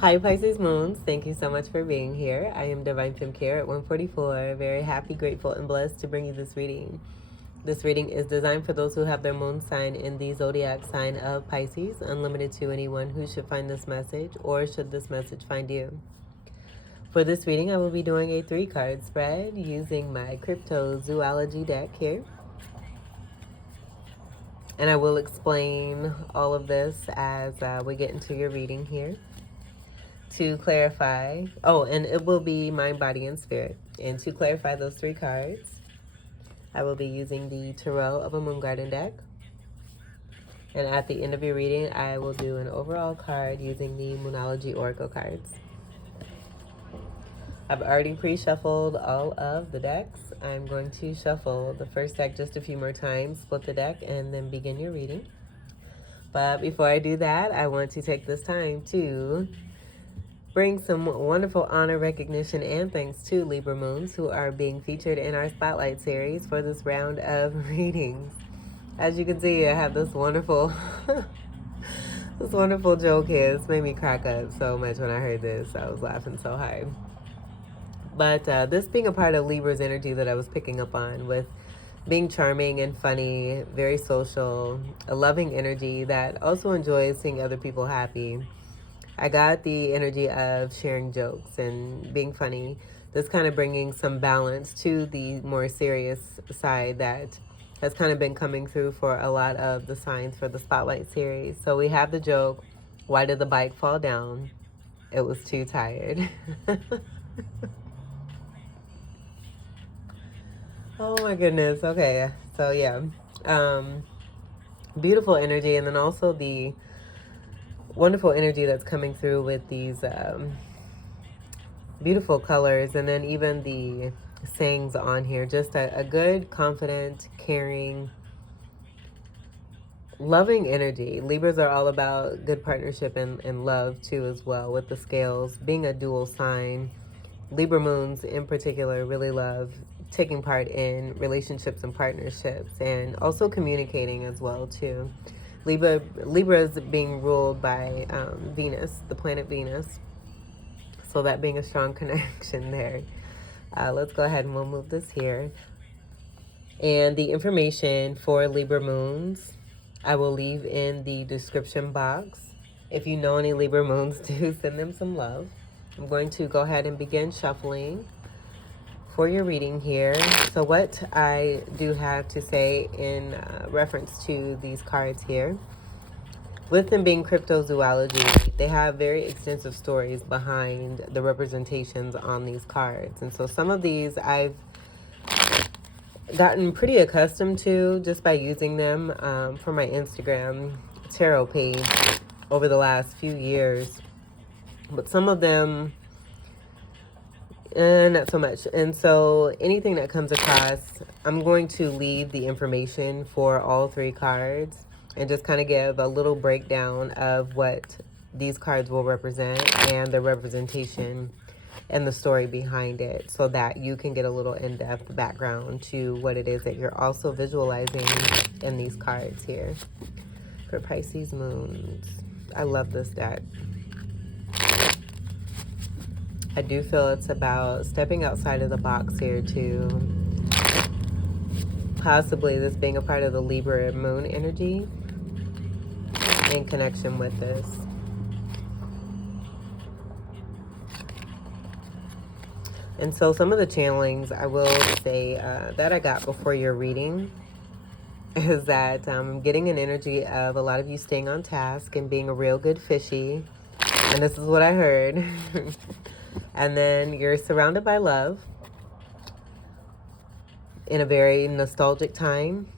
Hi Pisces Moons, thank you so much for being here. I am Divine Femme Care at 144. Very happy, grateful, and blessed to bring you this reading. This reading is designed for those who have their moon sign in the zodiac sign of Pisces, unlimited to anyone who should find this message or should this message find you. For this reading, I will be doing a 3-card spread using my Cryptozoology deck here. And I will explain all of this as we get into your reading here. To clarify, and it will be mind, body, and spirit. And to clarify those 3 cards, I will be using the Tarot of a Moon Garden deck. And at the end of your reading, I will do an overall card using the Moonology Oracle cards. I've already pre-shuffled all of the decks. I'm going to shuffle the first deck just a few more times, split the deck, and then begin your reading. But before I do that, I want to take this time to bring some wonderful honor, recognition, and thanks to Libra Moons who are being featured in our Spotlight series for this round of readings. As you can see, I have this wonderful this wonderful joke here. It's made me crack up so much when I heard this. I was laughing so hard. But this being a part of Libra's energy that I was picking up on, with being charming and funny, very social, a loving energy that also enjoys seeing other people happy. I got the energy of sharing jokes and being funny. This kind of bringing some balance to the more serious side that has kind of been coming through for a lot of the signs for the Spotlight series. So we have the joke, why did the bike fall down? It was too tired. Oh my goodness. Okay. So yeah. Beautiful energy, and then also the wonderful energy that's coming through with these beautiful colors, and then even the sayings on here. Just a good, confident, caring, loving energy. Libras are all about good partnership and love too as well, with the scales being a dual sign. Libra moons in particular really love taking part in relationships and partnerships, and also communicating as well too. Libra is being ruled by Venus, the planet Venus. So that being a strong connection there. Let's go ahead and we'll move this here. And the information for Libra moons, I will leave in the description box. If you know any Libra moons, do send them some love. I'm going to go ahead and begin shuffling for your reading here. So what I do have to say in reference to these cards here, with them being cryptozoology, they have very extensive stories behind the representations on these cards. And so some of these I've gotten pretty accustomed to just by using them for my Instagram tarot page over the last few years. But some of them, not so much. And so anything that comes across, I'm going to leave the information for all 3 cards and just kind of give a little breakdown of what these cards will represent and the representation and the story behind it, so that you can get a little in-depth background to what it is that you're also visualizing in these cards here. For Pisces moons, I love this deck. I do feel it's about stepping outside of the box here too. Possibly this being a part of the Libra moon energy in connection with this. And so some of the channelings I will say that I got before your reading is that I'm getting an energy of a lot of you staying on task and being a real good fishy. And this is what I heard. And then you're surrounded by love in a very nostalgic time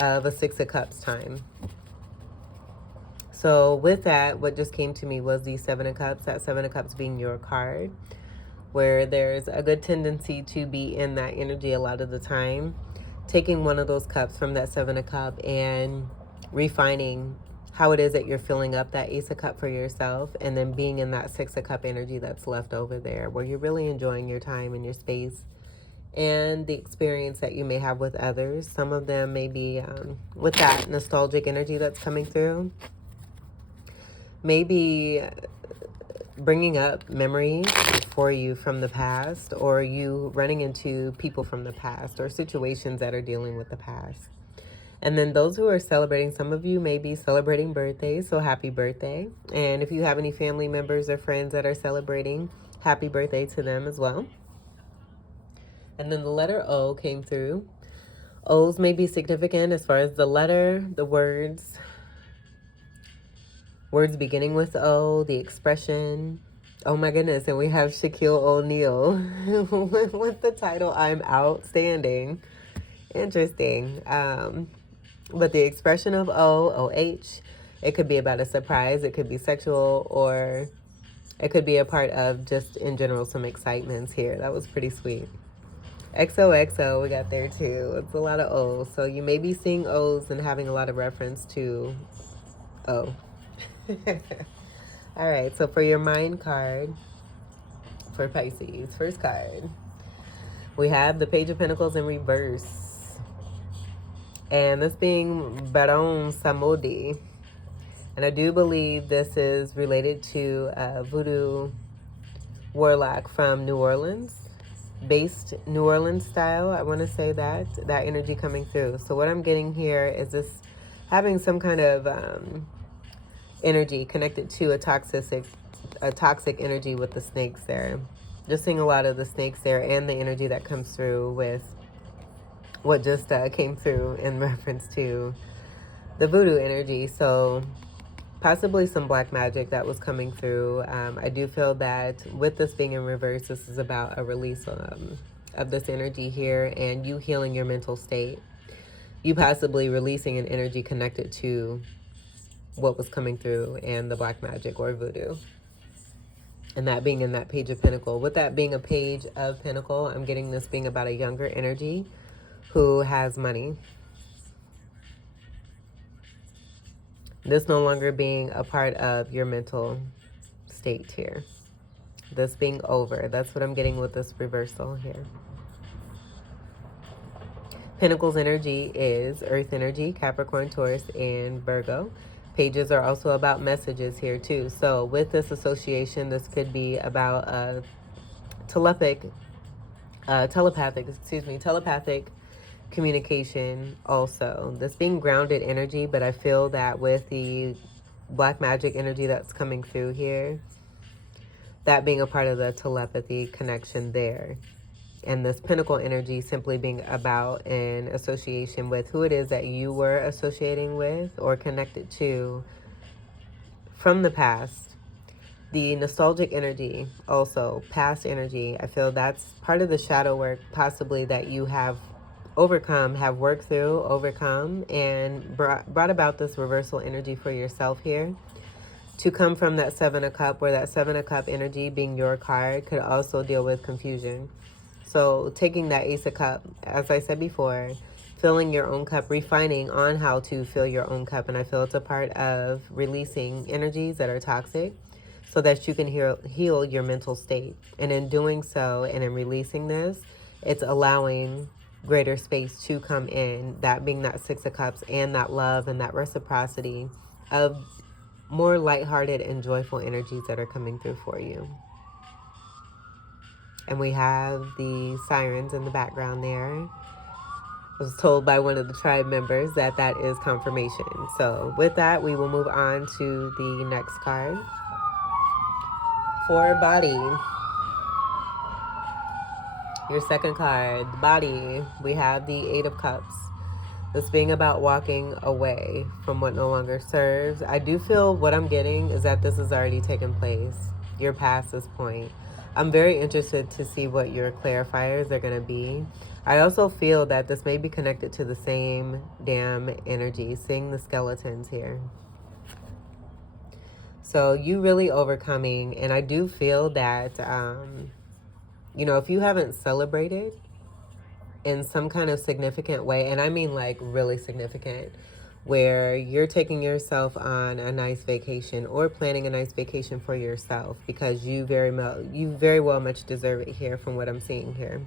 of a 6 of Cups time. So with that, what just came to me was the 7 of Cups, that 7 of Cups being your card, where there's a good tendency to be in that energy a lot of the time, taking one of those cups from that 7 of Cup and refining how it is that you're filling up that Ace of Cup for yourself, and then being in that 6 of Cup energy that's left over there, where you're really enjoying your time and your space and the experience that you may have with others. Some of them may be with that nostalgic energy that's coming through. Maybe bringing up memories for you from the past, or you running into people from the past or situations that are dealing with the past. And then those who are celebrating, some of you may be celebrating birthdays, so happy birthday. And if you have any family members or friends that are celebrating, happy birthday to them as well. And then the letter O came through. O's may be significant as far as the letter, the words beginning with O, the expression. Oh my goodness, and we have Shaquille O'Neal with the title, I'm Outstanding. Interesting. But the expression of OH, it could be about a surprise, it could be sexual, or it could be a part of just in general some excitements here. That was pretty sweet. XOXO, we got there too. It's a lot of O's. So you may be seeing O's and having a lot of reference to O. All right, so for your mind card for Pisces, first card, we have the Page of Pentacles in reverse. And this being Baron Samodi. And I do believe this is related to Voodoo warlock from New Orleans. Based New Orleans style, I want to say that energy coming through. So what I'm getting here is this having some kind of energy connected to a toxic energy with the snakes there. Just seeing a lot of the snakes there, and the energy that comes through with what just came through in reference to the voodoo energy. So possibly some black magic that was coming through. I do feel that with this being in reverse, this is about a release of this energy here, and you healing your mental state. You possibly releasing an energy connected to what was coming through and the black magic or voodoo. And that being in that Page of Pentacle. With that being a Page of Pentacle, I'm getting this being about a younger energy who has money. This no longer being a part of your mental state here. This being over. That's what I'm getting with this reversal here. Pentacles energy is Earth energy, Capricorn, Taurus, and Virgo. Pages are also about messages here too. So with this association, this could be about telepathic communication also. This being grounded energy, but I feel that with the black magic energy that's coming through here, that being a part of the telepathy connection there. And this pentacle energy simply being about an association with who it is that you were associating with or connected to from the past. The nostalgic energy, also past energy, I feel that's part of the shadow work possibly that you have overcome, have worked through, overcome, and brought about this reversal energy for yourself here. To come from that Seven of Cups, where that Seven of Cups energy being your card could also deal with confusion. So taking that Ace of Cups, as I said before, filling your own cup, refining on how to fill your own cup. And I feel it's a part of releasing energies that are toxic so that you can heal your mental state. And in doing so, and in releasing this, it's allowing greater space to come in, that being that Six of Cups, and that love and that reciprocity of more lighthearted and joyful energies that are coming through for you. And we have the sirens in the background there. I was told by one of the tribe members that that is confirmation. So with that, we will move on to the next card. For body, your second card, body, we have the Eight of Cups. This being about walking away from what no longer serves. I do feel what I'm getting is that this has already taken place. You're past this point. I'm very interested to see what your clarifiers are going to be. I also feel that this may be connected to the same damn energy, seeing the skeletons here. So you really overcoming, and I do feel that, you know, if you haven't celebrated in some kind of significant way, and I mean like really significant, where you're taking yourself on a nice vacation or planning a nice vacation for yourself, because you very well much deserve it here from what I'm seeing here.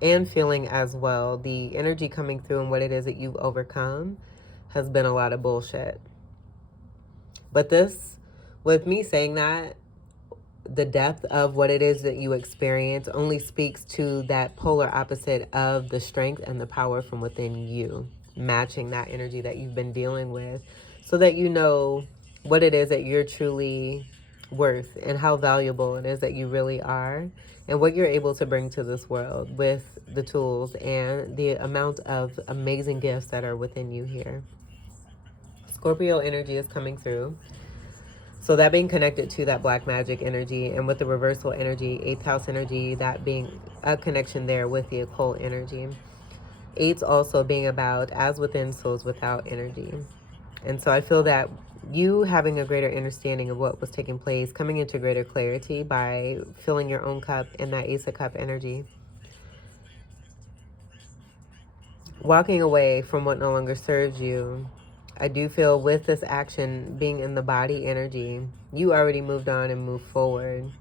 And feeling as well, the energy coming through and what it is that you've overcome has been a lot of bullshit. But this, with me saying that, the depth of what it is that you experience only speaks to that polar opposite of the strength and the power from within you, matching that energy that you've been dealing with, so that you know what it is that you're truly worth and how valuable it is that you really are, and what you're able to bring to this world with the tools and the amount of amazing gifts that are within you here. Scorpio energy is coming through. So that being connected to that black magic energy, and with the reversal energy, 8th house energy, that being a connection there with the occult energy. 8's also being about as within, so as without energy. And so I feel that you having a greater understanding of what was taking place, coming into greater clarity by filling your own cup in that Ace of Cup energy. Walking away from what no longer serves you. I do feel with this action being in the body energy, you already moved on and moved forward.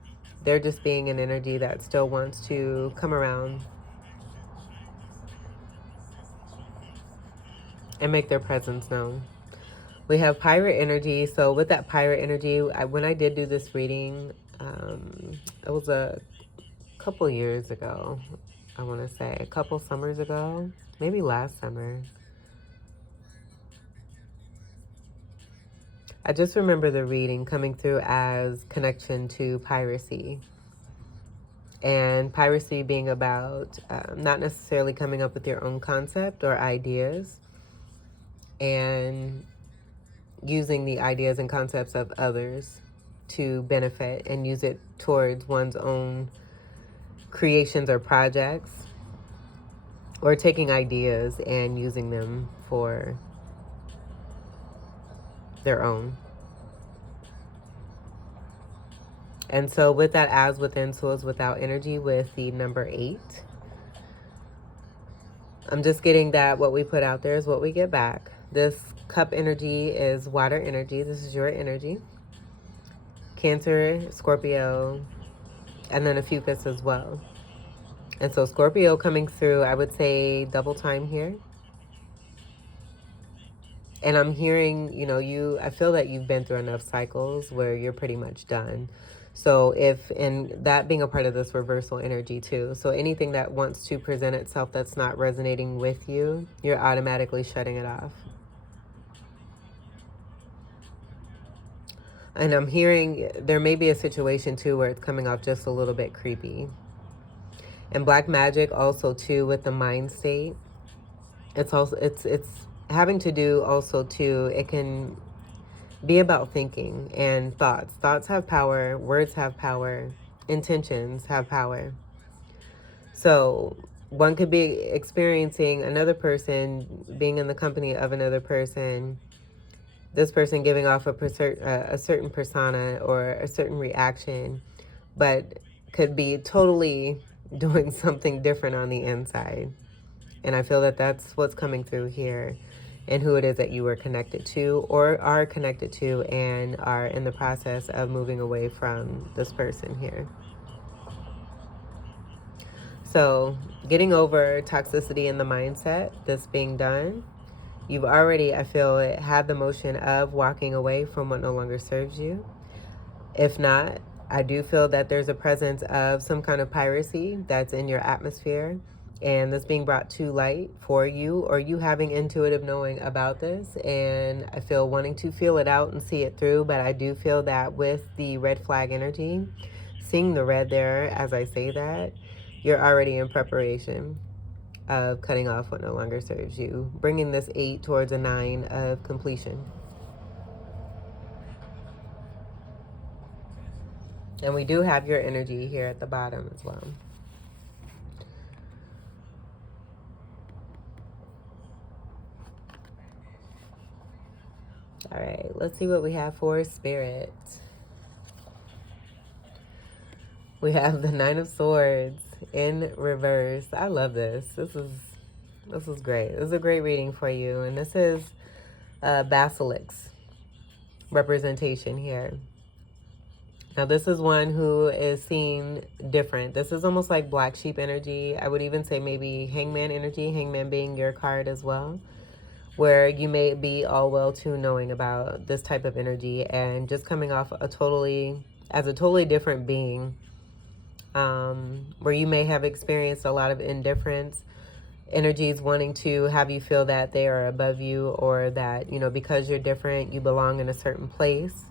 They're just being an energy that still wants to come around and make their presence known. We have pirate energy. So with that pirate energy, when I did do this reading, it was a couple years ago. I want to say a couple summers ago, maybe last summer. I just remember the reading coming through as connection to piracy. And piracy being about not necessarily coming up with your own concept or ideas, and using the ideas and concepts of others to benefit and use it towards one's own creations or projects, or taking ideas and using them for their own. And so with that as within, so as without energy with the number 8, I'm just getting that what we put out there is what we get back. This cup energy is water energy. This is your energy. Cancer, Scorpio, and then a fucus as well. And so Scorpio coming through, I would say double time here. And I'm hearing, I feel that you've been through enough cycles where you're pretty much done. So and that being a part of this reversal energy too. So anything that wants to present itself that's not resonating with you, you're automatically shutting it off. And I'm hearing there may be a situation too where it's coming off just a little bit creepy. And black magic also too with the mind state. It's having to do also too, it can be about thinking and thoughts. Thoughts have power, words have power, intentions have power. So one could be experiencing another person, being in the company of another person, this person giving off a certain persona or a certain reaction, but could be totally doing something different on the inside. And I feel that that's what's coming through here, and who it is that you were connected to or are connected to and are in the process of moving away from this person here. So getting over toxicity in the mindset, this being done, you've already, I feel, had the motion of walking away from what no longer serves you. If not, I do feel that there's a presence of some kind of piracy that's in your atmosphere, and this being brought to light for you, or you having intuitive knowing about this. And I feel wanting to feel it out and see it through. But I do feel that with the red flag energy, seeing the red there as I say that, you're already in preparation of cutting off what no longer serves you, bringing this 8 towards a 9 of completion. And we do have your energy here at the bottom as well. All right, let's see what we have for Spirit. We have the 9 of Swords in reverse. I love this. This is great. This is a great reading for you. And this is Basilisk representation here. Now, this is one who is seen different. This is almost like black sheep energy. I would even say maybe hangman energy, hangman being your card as well, where you may be all well too knowing about this type of energy and just coming off a totally as a totally different being, where you may have experienced a lot of indifference, energies wanting to have you feel that they are above you, or that, you know, because you're different, you belong in a certain place.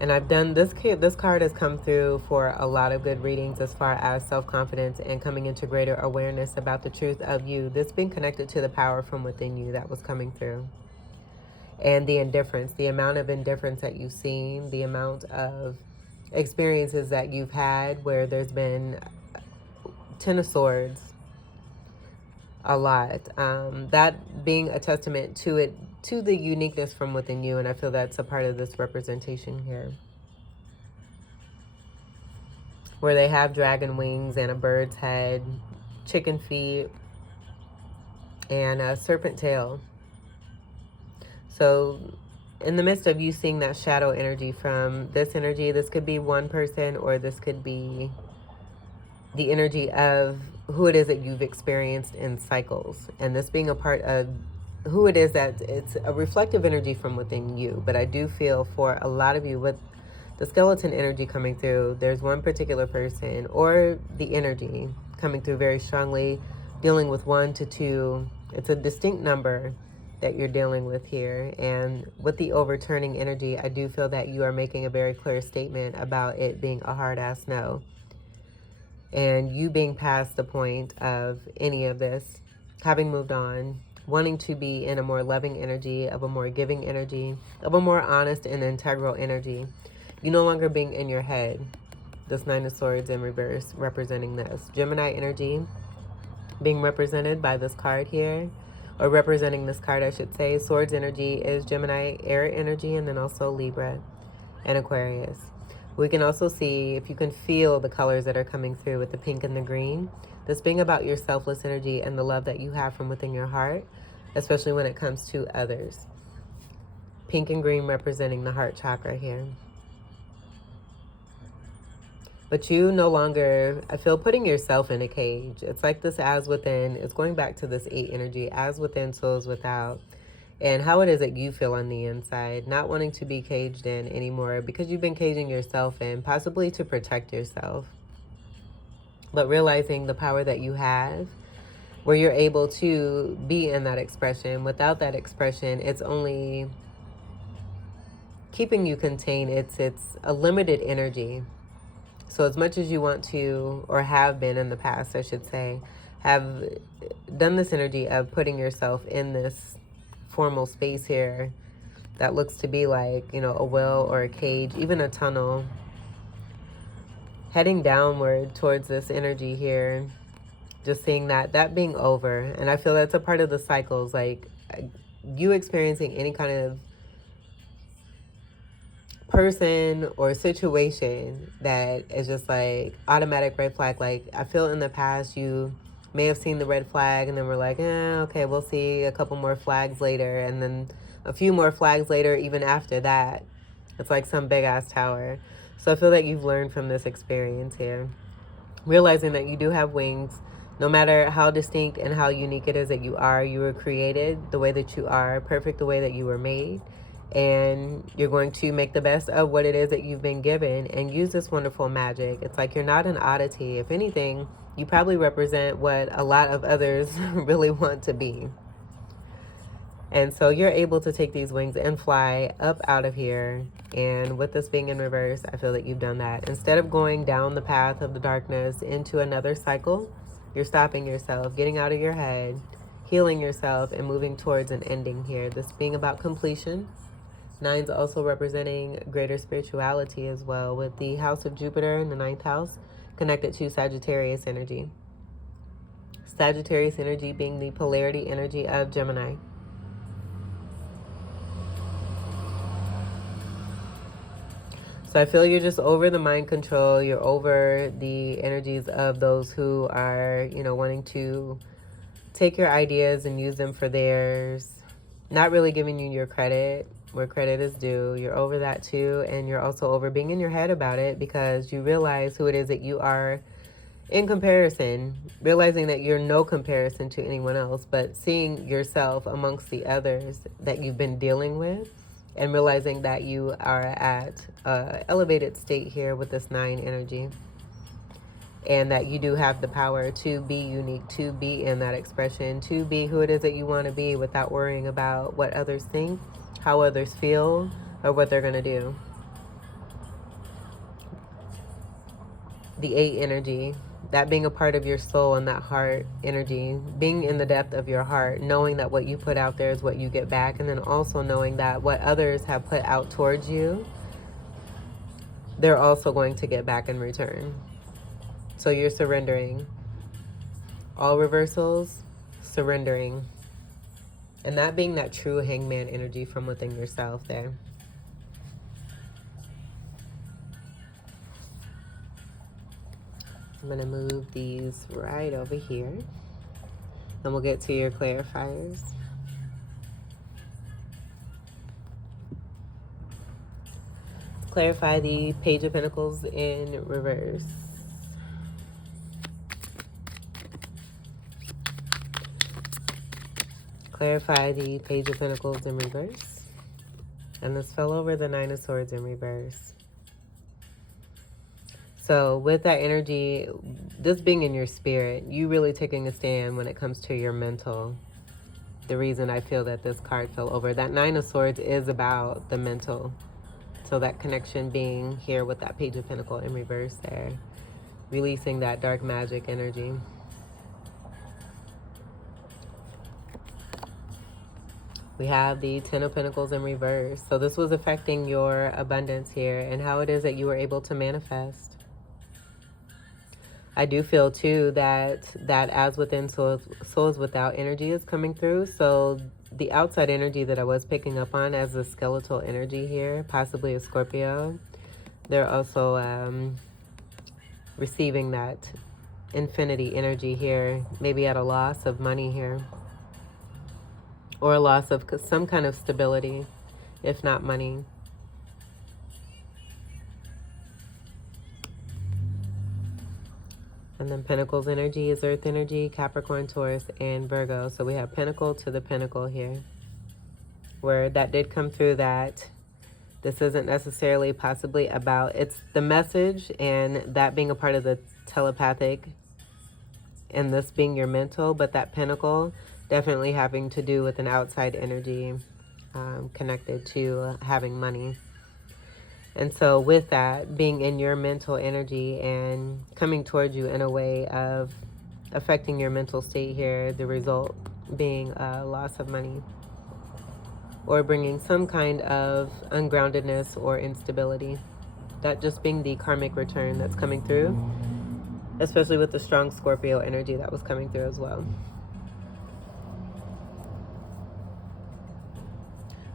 And I've done this card has come through for a lot of good readings as far as self-confidence and coming into greater awareness about the truth of you. This being connected to the power from within you that was coming through. And the indifference, the amount of indifference that you've seen, the amount of experiences that you've had where there's been Ten of Swords, a lot. That being a testament to it, to the uniqueness from within you, and I feel that's a part of this representation here. Where they have dragon wings and a bird's head, chicken feet, and a serpent tail. So in the midst of you seeing that shadow energy from this energy, this could be one person, or this could be the energy of who it is that you've experienced in cycles. And this being a part of who it is, that it's a reflective energy from within you. But I do feel for a lot of you with the skeleton energy coming through, there's one particular person or the energy coming through very strongly, dealing with 1 to 2. It's a distinct number that you're dealing with here. And with the overturning energy, I do feel that you are making a very clear statement about it being a hard-ass no. And you being past the point of any of this, having moved on, wanting to be in a more loving energy, of a more giving energy, of a more honest and integral energy. You no longer being in your head. This Nine of Swords in reverse representing this. Gemini energy being represented by this card here, or representing this card, I should say. Swords energy is Gemini, air energy, and then also Libra and Aquarius. We can also see, if you can feel the colors that are coming through with the pink and the green, this being about your selfless energy and the love that you have from within your heart, especially when it comes to others. Pink and green representing the heart chakra here. But you no longer, I feel, putting yourself in a cage. It's like this as within. It's going back to this 8 energy, as within, so is without. And how it is that you feel on the inside, not wanting to be caged in anymore because you've been caging yourself in, possibly to protect yourself. But realizing the power that you have, where you're able to be in that expression. Without that expression, it's only keeping you contained. It's a limited energy. So as much as you want to, or have been in the past, I should say, have done this energy of putting yourself in this formal space here that looks to be like, you know, a well or a cage, even a tunnel, heading downward towards this energy here, just seeing that being over. And I feel that's a part of the cycles, like you experiencing any kind of person or situation that is just like automatic red flag. Like I feel in the past you may have seen the red flag and then we're like, okay, we'll see a couple more flags later, and then a few more flags later. Even after that, it's like some big ass tower. So I feel that you've learned from this experience here, realizing that you do have wings. No matter how distinct and how unique it is that you were created the way that you are, perfect the way that you were made. And you're going to make the best of what it is that you've been given and use this wonderful magic. It's like you're not an oddity. If anything, you probably represent what a lot of others really want to be. And so you're able to take these wings and fly up out of here. And with this being in reverse, I feel that you've done that. Instead of going down the path of the darkness into another cycle, you're stopping yourself, getting out of your head, healing yourself, and moving towards an ending here. This being about completion. 9's also representing greater spirituality as well, with the house of Jupiter in the 9th house connected to Sagittarius energy. Sagittarius energy being the polarity energy of Gemini. So I feel you're just over the mind control. You're over the energies of those who are, you know, wanting to take your ideas and use them for theirs. Not really giving you your credit where credit is due. You're over that too. And you're also over being in your head about it because you realize who it is that you are in comparison. Realizing that you're no comparison to anyone else, but seeing yourself amongst the others that you've been dealing with and realizing that you are at an elevated state here with this 9 energy, and that you do have the power to be unique, to be in that expression, to be who it is that you want to be without worrying about what others think, how others feel, or what they're going to do. The 8 energy, that being a part of your soul and that heart energy, being in the depth of your heart, knowing that what you put out there is what you get back, and then also knowing that what others have put out towards you, they're also going to get back in return. So you're surrendering. All reversals, surrendering. And that being that true hangman energy from within yourself there. I'm going to move these right over here. Then we'll get to your clarifiers. Clarify the Page of Pentacles in reverse. Clarify the Page of Pentacles in reverse. And this fell over the 9 of Swords in reverse. So with that energy, this being in your spirit, you really taking a stand when it comes to your mental. The reason I feel that this card fell over, that 9 of Swords is about the mental. So that connection being here with that Page of Pentacles in reverse there. Releasing that dark magic energy. We have the 10 of Pentacles in reverse. So this was affecting your abundance here and how it is that you were able to manifest. I do feel too that as within, so is without energy is coming through. So the outside energy that I was picking up on as a skeletal energy here, possibly a Scorpio, they're also receiving that infinity energy here, maybe at a loss of money here, or a loss of some kind of stability, if not money. And then Pentacles energy is Earth energy, Capricorn, Taurus, and Virgo. So we have Pentacle to the Pentacle here, where that did come through that this isn't necessarily possibly about, it's the message and that being a part of the telepathic and this being your mental, but that Pentacle definitely having to do with an outside energy connected to having money. And so with that, being in your mental energy and coming towards you in a way of affecting your mental state here, the result being a loss of money or bringing some kind of ungroundedness or instability. That just being the karmic return that's coming through, especially with the strong Scorpio energy that was coming through as well.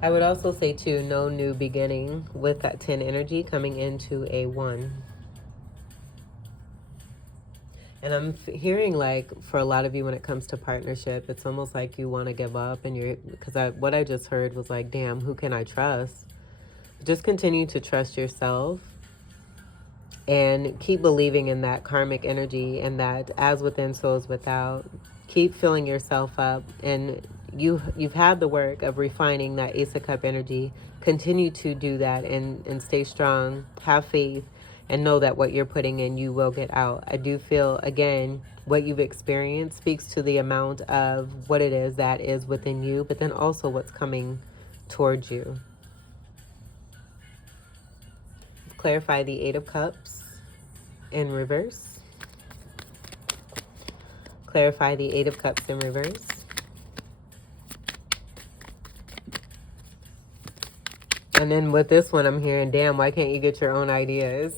I would also say too, no new beginning with that 10 energy coming into a 1. And I'm hearing like for a lot of you when it comes to partnership, it's almost like you want to give up and because what I just heard was like, damn, who can I trust? Just continue to trust yourself and keep believing in that karmic energy and that as within, so is without. Keep filling yourself up, and you've had the work of refining that Ace of Cup energy. Continue to do that and stay strong, have faith, and know that what you're putting in, you will get out. I do feel, again, what you've experienced speaks to the amount of what it is that is within you, but then also what's coming towards you. Clarify the 8 of Cups in reverse. Clarify the 8 of Cups in reverse. And then with this one, I'm hearing, damn, why can't you get your own ideas?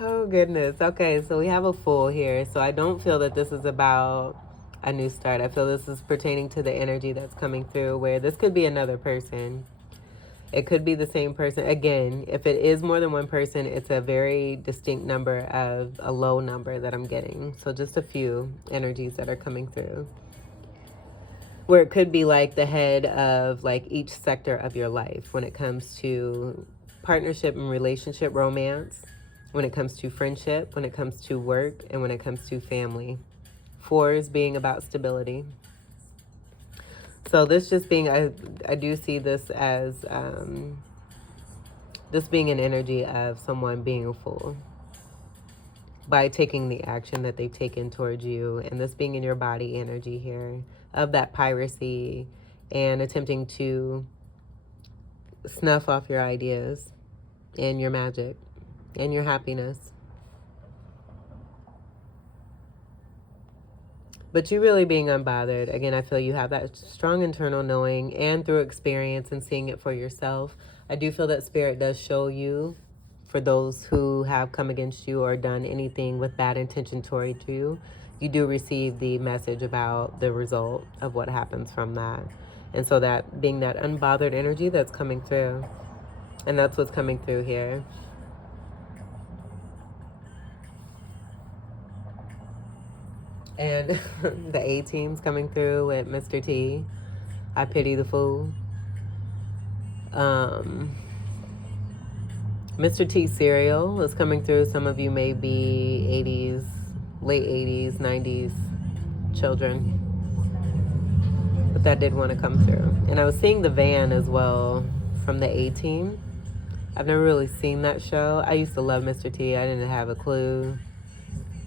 Oh, goodness. Okay, so we have a Fool here. So I don't feel that this is about a new start. I feel this is pertaining to the energy that's coming through, where this could be another person. It could be the same person. Again, if it is more than one person, it's a very distinct number of a low number that I'm getting. So just a few energies that are coming through. Where it could be like the head of like each sector of your life when it comes to partnership and relationship, romance, when it comes to friendship, when it comes to work, and when it comes to family. 4 is being about stability. So this just being, I do see this as this being an energy of someone being a fool by taking the action that they've taken towards you, and this being in your body energy here of that piracy and attempting to snuff off your ideas and your magic and your happiness. But you really being unbothered. Again, I feel you have that strong internal knowing, and through experience and seeing it for yourself, I do feel that Spirit does show you, for those who have come against you or done anything with bad intention towards you, you do receive the message about the result of what happens from that. And so that being that unbothered energy that's coming through. And that's what's coming through here. And the A-team's coming through with Mr. T. I pity the fool. Mr. T cereal is coming through. Some of you may be 80s, late 80s, 90s children. But that did want to come through. And I was seeing the van as well from the A-team. I've never really seen that show. I used to love Mr. T. I didn't have a clue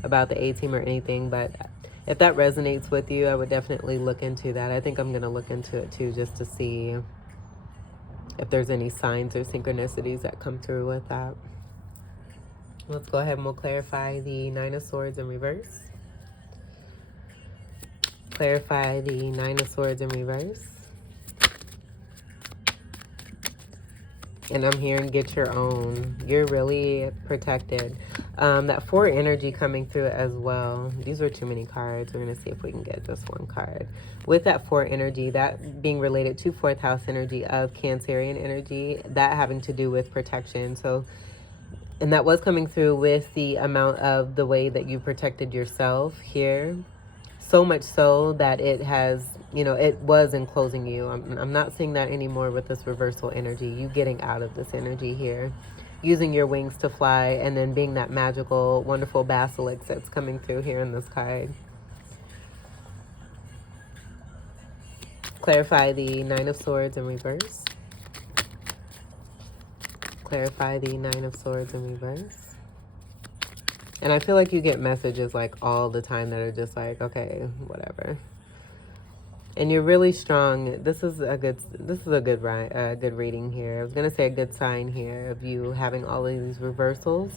about the A-team or anything, but if that resonates with you, I would definitely look into that. I think I'm going to look into it too, just to see if there's any signs or synchronicities that come through with that. Let's go ahead and we'll clarify the Nine of Swords in reverse. Clarify the Nine of Swords in reverse. And I'm hearing get your own. You're really protected. That 4 energy coming through as well. These were too many cards. We're going to see if we can get just one card. With that 4 energy, that being related to 4th house energy of Cancerian energy, that having to do with protection. So, and that was coming through with the amount of the way that you protected yourself here. So much so that it has, you know, it was enclosing you. I'm not seeing that anymore with this reversal energy. You getting out of this energy here. Using your wings to fly, and then being that magical, wonderful basilisk that's coming through here in this card. Clarify the Nine of Swords in reverse. Clarify the Nine of Swords in reverse. And I feel like you get messages like all the time that are just like, okay, whatever. And you're really strong. This is a good good reading here. I was gonna say a good sign here of you having all of these reversals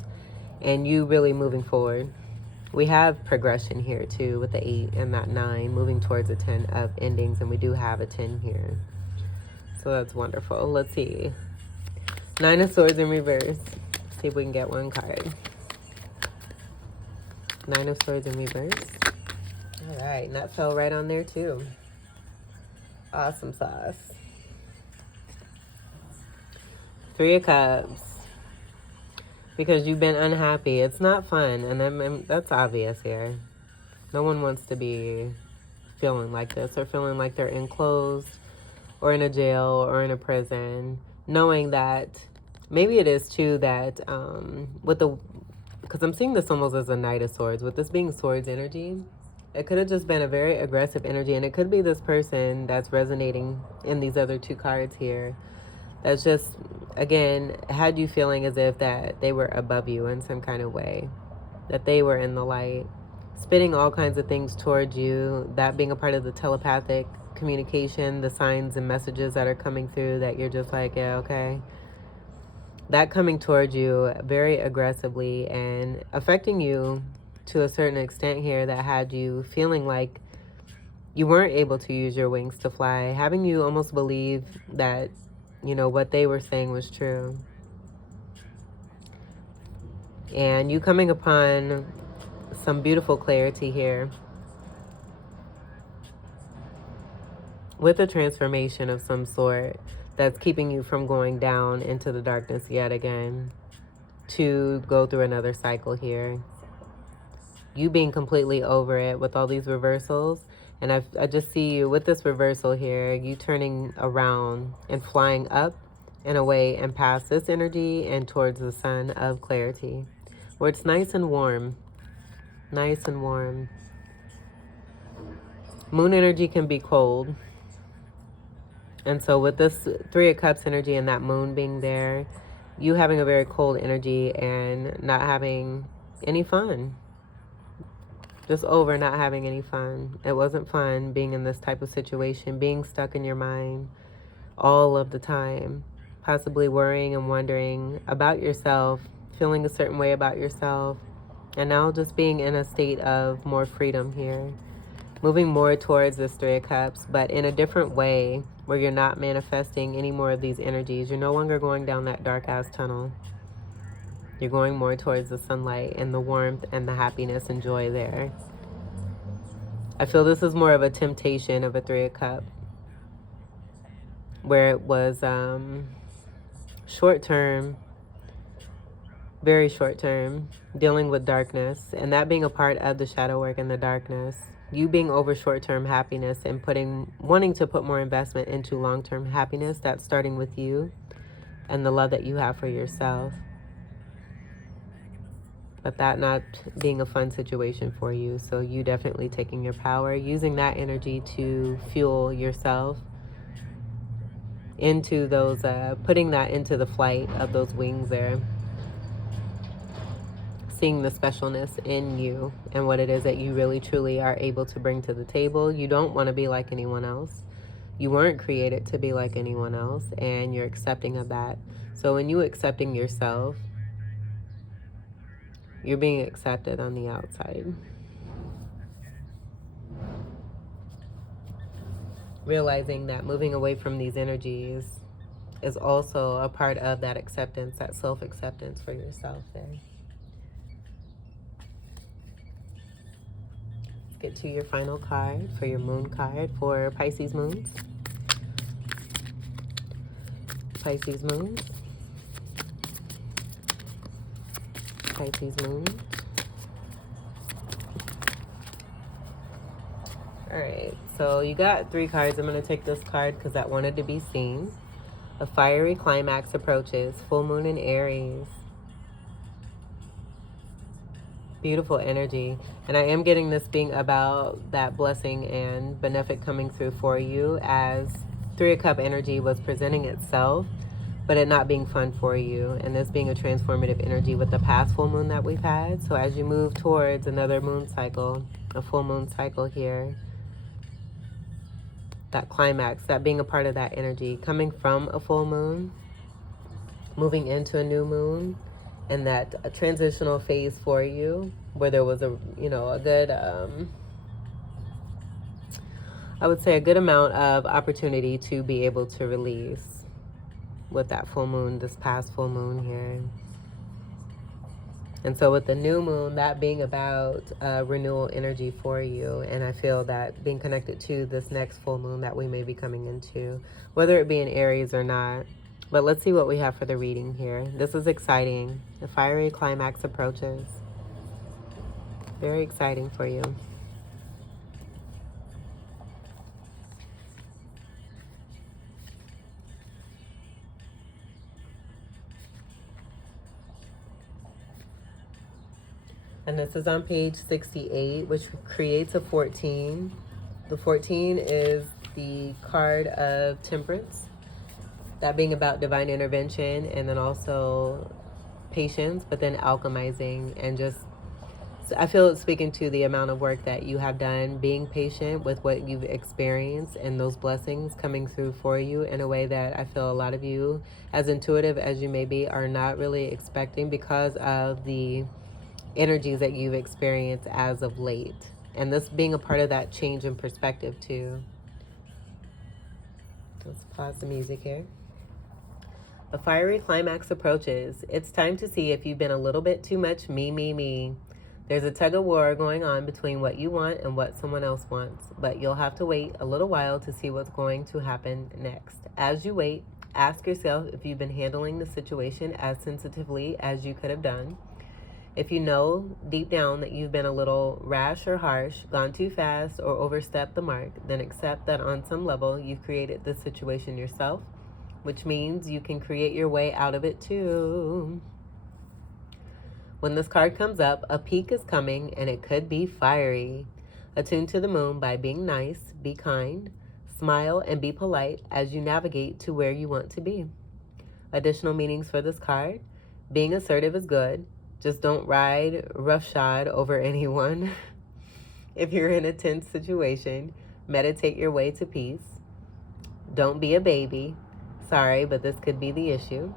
and you really moving forward. We have progression here too with the 8 and that 9 moving towards a 10 of endings, and we do have a 10 here. So that's wonderful. Let's see. 9 of Swords in reverse. See if we can get one card. 9 of Swords in reverse. All right, and that fell right on there too. Awesome sauce. 3 of Cups. Because you've been unhappy. It's not fun. And then that's obvious here. No one wants to be feeling like this, or feeling like they're enclosed or in a jail or in a prison. Knowing that maybe it is too that with the, because I'm seeing this almost as a Knight of Swords. With this being Swords energy, it could have just been a very aggressive energy, and it could be this person that's resonating in these other 2 cards here. That's just, again, had you feeling as if that they were above you in some kind of way, that they were in the light, spitting all kinds of things towards you, that being a part of the telepathic communication, the signs and messages that are coming through that you're just like, yeah, okay. That coming towards you very aggressively and affecting you to a certain extent here, that had you feeling like you weren't able to use your wings to fly, having you almost believe that, you know, what they were saying was true. And you coming upon some beautiful clarity here with a transformation of some sort that's keeping you from going down into the darkness yet again, to go through another cycle here. You being completely over it with all these reversals. And I just see you with this reversal here, you turning around and flying up and away and past this energy and towards the sun of clarity, where it's nice and warm. Nice and warm. Moon energy can be cold. And so with this Three of Cups energy and that moon being there, you having a very cold energy and not having any fun. Just over not having any fun. It wasn't fun being in this type of situation, being stuck in your mind all of the time, possibly worrying and wondering about yourself, feeling a certain way about yourself, and now just being in a state of more freedom here. Moving more towards this Three of Cups, but in a different way where you're not manifesting any more of these energies. You're no longer going down that dark ass tunnel. You're going more towards the sunlight and the warmth and the happiness and joy there. I feel this is more of a temptation of a Three of Cups, where it was short term, very short term, dealing with darkness, and that being a part of the shadow work and the darkness. You being over short-term happiness and wanting to put more investment into long-term happiness, that's starting with you and the love that you have for yourself. But that not being a fun situation for you. So you definitely taking your power, using that energy to fuel yourself into those, putting that into the flight of those wings there. Seeing the specialness in you and what it is that you really truly are able to bring to the table. You don't want to be like anyone else. You weren't created to be like anyone else, and you're accepting of that. So when you accepting yourself, you're being accepted on the outside. Realizing that moving away from these energies is also a part of that acceptance, that self-acceptance for yourself there. Get to your final card for your moon card for Pisces moons. Pisces moons. Pisces moons. All right, so you got 3 cards. I'm going to take this card because that wanted to be seen. A fiery climax approaches. Full moon in Aries. Beautiful energy. And I am getting this being about that blessing and benefic coming through for you, as Three of Cup energy was presenting itself, but it not being fun for you. And this being a transformative energy with the past full moon that we've had. So as you move towards another moon cycle, a full moon cycle here, that climax, that being a part of that energy, coming from a full moon, moving into a new moon, and that a transitional phase for you where there was a good, I would say a good amount of opportunity to be able to release with that full moon, this past full moon here. And so with the new moon, that being about renewal energy for you. And I feel that being connected to this next full moon that we may be coming into, whether it be in Aries or not. But let's see what we have for the reading here. This is exciting. The fiery climax approaches. Very exciting for you. And this is on page 68, which creates a 14. The 14 is the card of Temperance. That being about divine intervention, and then also patience, but then alchemizing, and just, I feel it's speaking to the amount of work that you have done, being patient with what you've experienced, and those blessings coming through for you in a way that I feel a lot of you, as intuitive as you may be, are not really expecting because of the energies that you've experienced as of late. And this being a part of that change in perspective too. Let's pause the music here. A fiery climax approaches. It's time to see if you've been a little bit too much me. There's a tug of war going on between what you want and what someone else wants, but you'll have to wait a little while to see what's going to happen next. As you wait, ask yourself if you've been handling the situation as sensitively as you could have done. If you know deep down that you've been a little rash or harsh, gone too fast, or overstepped the mark, then accept that on some level you've created this situation yourself, which means you can create your way out of it too. When this card comes up, a peak is coming, and it could be fiery. Attune to the moon by being nice, be kind, Smile and be polite as you navigate to where you want to be. Additional meanings for this card. Being assertive is good. Just don't ride roughshod over anyone. If you're in a tense situation, meditate your way to peace. Don't be a baby. Sorry, but this could be the issue.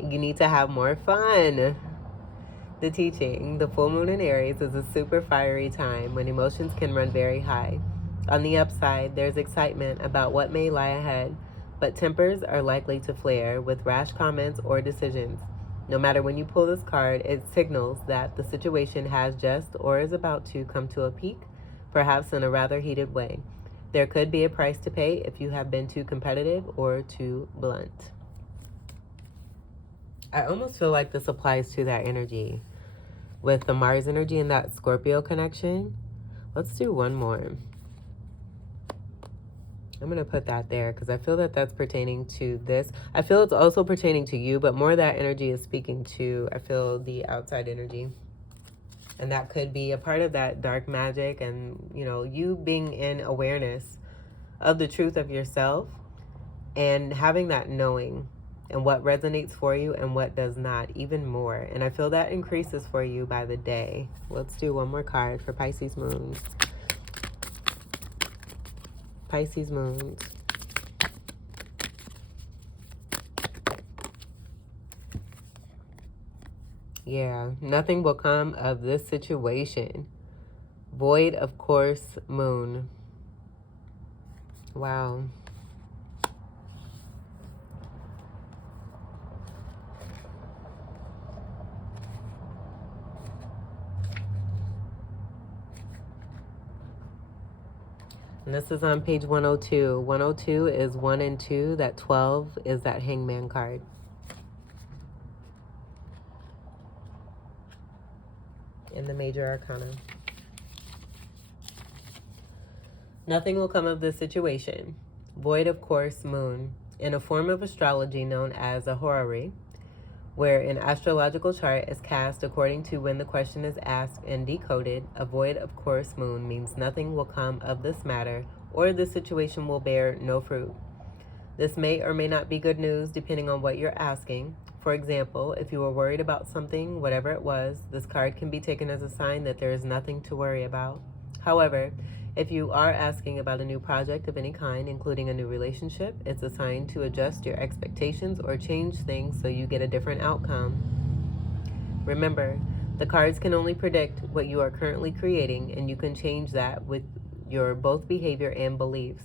You need to have more fun. The teaching, the full moon in Aries is a super fiery time when emotions can run very high. On the upside, there's excitement about what may lie ahead, but tempers are likely to flare with rash comments or decisions. No matter when you pull this card, it signals that the situation has just or is about to come to a peak, perhaps in a rather heated way. There could be a price to pay if you have been too competitive or too blunt. I almost feel like this applies to that energy with the Mars energy and that Scorpio connection. Let's do one more. I'm going to put that there because I feel that that's pertaining to this. I feel it's also pertaining to you, but more that energy is speaking to, I feel, the outside energy. And that could be a part of that dark magic and, you know, you being in awareness of the truth of yourself and having that knowing and what resonates for you and what does not, even more. And I feel that increases for you by the day. Let's do one more card for Pisces moons. Pisces moons. Yeah, nothing will come of this situation. Void of course, moon. Wow. And this is on page 102. 102 is 1 and 2. That 12 is that Hangman card. In the major arcana. Nothing will come of this situation. Void of course, moon. In a form of astrology known as a horary, where an astrological chart is cast according to when the question is asked and decoded, a void of course moon means nothing will come of this matter or this situation will bear no fruit. This may or may not be good news depending on what you're asking. For example, if you were worried about something, whatever it was, this card can be taken as a sign that there is nothing to worry about. However, if you are asking about a new project of any kind, including a new relationship, it's a sign to adjust your expectations or change things so you get a different outcome. Remember, the cards can only predict what you are currently creating, and you can change that with your both behavior and beliefs.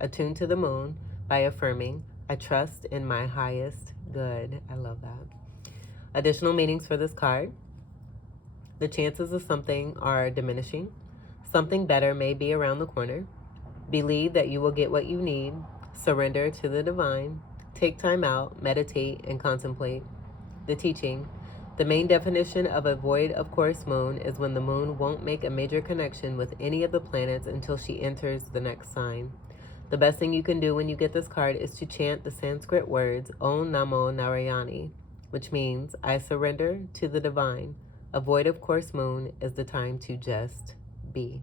Attune to the moon by affirming, I trust in my highest good. I love that. Additional meanings for this card. The chances of something are diminishing. Something better may be around the corner. Believe that you will get what you need. Surrender to the divine. Take time out, meditate, and contemplate. The teaching. The main definition of a void of course moon is when the moon won't make a major connection with any of the planets until she enters the next sign. The best thing you can do when you get this card is to chant the Sanskrit words Om Namo Narayani, which means I surrender to the divine. A void of course moon is the time to just be.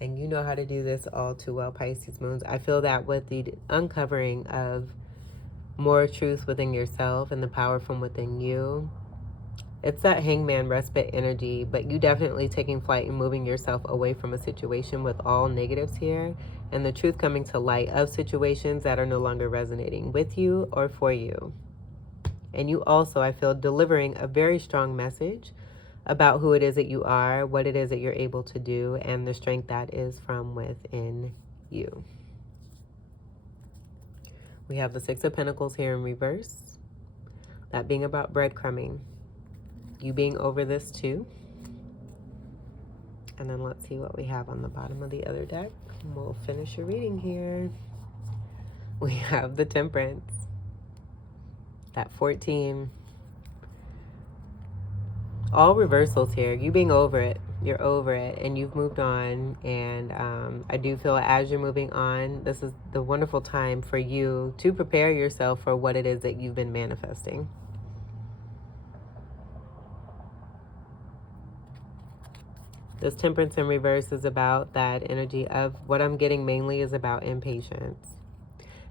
And you know how to do this all too well, Pisces moons. I feel that with the uncovering of more truth within yourself and the power from within you, it's that hangman respite energy, but you definitely taking flight and moving yourself away from a situation with all negatives here, and the truth coming to light of situations that are no longer resonating with you or for you. And you also, I feel, delivering a very strong message about who it is that you are, what it is that you're able to do, and the strength that is from within you. We have the Six of Pentacles here in reverse. That being about breadcrumbing. You being over this too. And then let's see what we have on the bottom of the other deck. And we'll finish your reading here. We have the Temperance. That 14. All reversals here. You being over it. You're over it and you've moved on. And I do feel as you're moving on, this is the wonderful time for you to prepare yourself for what it is that you've been manifesting. This Temperance in reverse is about that energy of what I'm getting mainly is about impatience.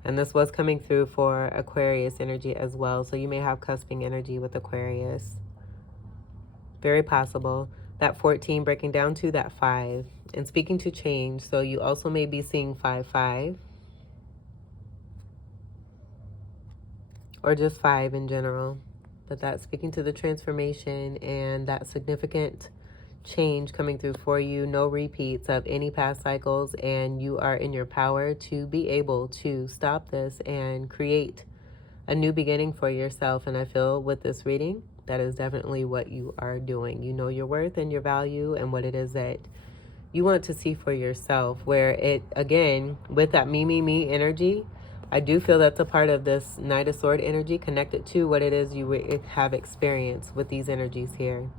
And this was coming through for Aquarius energy as well. So you may have cusping energy with Aquarius. Very possible. That 14 breaking down to that 5. And speaking to change. So you also may be seeing 5-5. Or just 5 in general. But that's speaking to the transformation and that significant change coming through for you. No repeats of any past cycles, and you are in your power to be able to stop this and create a new beginning for yourself. And I feel with this reading, that is definitely what you are doing. You know your worth and your value and what it is that you want to see for yourself, where it, again, with that me energy, I do feel that's a part of this Knight of Sword energy connected to what it is you have experienced with these energies here.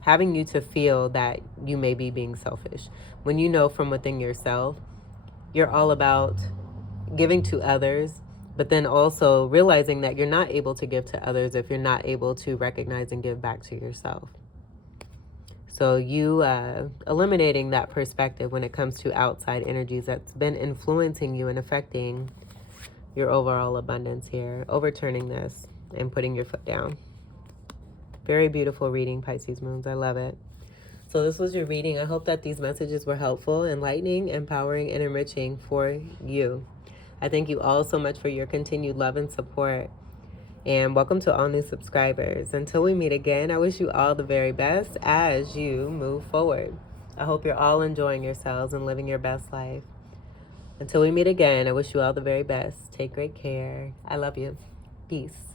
Having you to feel that you may be being selfish. When you know from within yourself, you're all about giving to others, but then also realizing that you're not able to give to others if you're not able to recognize and give back to yourself. So you eliminating that perspective when it comes to outside energies that's been influencing you and affecting your overall abundance here. Overturning this and putting your foot down. Very beautiful reading, Pisces moons. I love it. So this was your reading. I hope that these messages were helpful, enlightening, empowering, and enriching for you. I thank you all so much for your continued love and support. And welcome to all new subscribers. Until we meet again, I wish you all the very best as you move forward. I hope you're all enjoying yourselves and living your best life. Until we meet again, I wish you all the very best. Take great care. I love you. Peace.